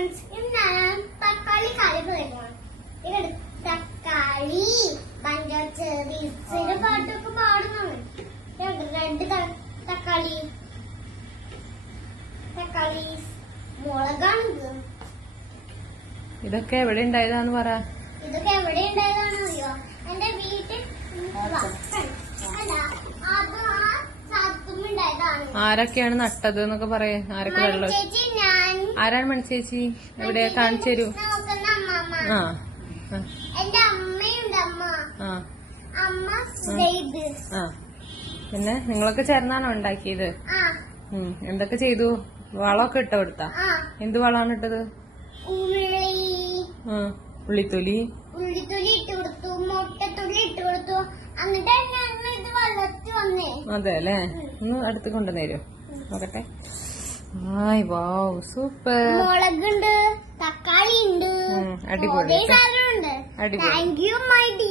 Friends, ഞാൻ തക്കാളി കറി പറയുമ്പോൾ തക്കാളി പഞ്ചായത്ത് പാട്ടൊക്കെ പാടുന്നതാണ്. രണ്ട് തക്കാളി തക്കാളി മുളകാണിത്. ഇതൊക്കെ എവിടെ ഉണ്ടായതാന്ന് പറ. ഇതൊക്കെ എവിടെ ഉണ്ടായതാണെന്ന് അറിയോ? എന്റെ വീട്ടിൽ ആരൊക്കെയാണ് നട്ടത് എന്നൊക്കെ പറയാ. ആരൊക്കെ വെള്ളം ആരാണ് മണിച്ചേച്ചി? എവിടെ കാണിച്ചു തരൂ. ആ എന്റെ അമ്മയുണ്ട്. ആ പിന്നെ നിങ്ങളൊക്കെ ചേർന്നാണോ ഉണ്ടാക്കിയത്? എന്തൊക്കെ ചെയ്തു? വളമൊക്കെ ഇട്ടോ കൊടുത്താ? എന്ത് വളമാണ് ഇട്ടത്? ഉള്ളിത്തൊലി ഇട്ട് കൊടുത്തു, മുട്ടത്തൊലി ഇട്ട് കൊടുത്തു. എന്നിട്ട് ഇത് വളർത്തി വന്നേ. അതെ അല്ലേ? ഒന്ന് അടുത്ത് കൊണ്ടുവന്നേരോ നോക്കട്ടെ. ആയ് വാവ്, സൂപ്പർ. മുളകുണ്ട്, തക്കാളി ഉണ്ട്, അടിപൊളി. Thank you my dear.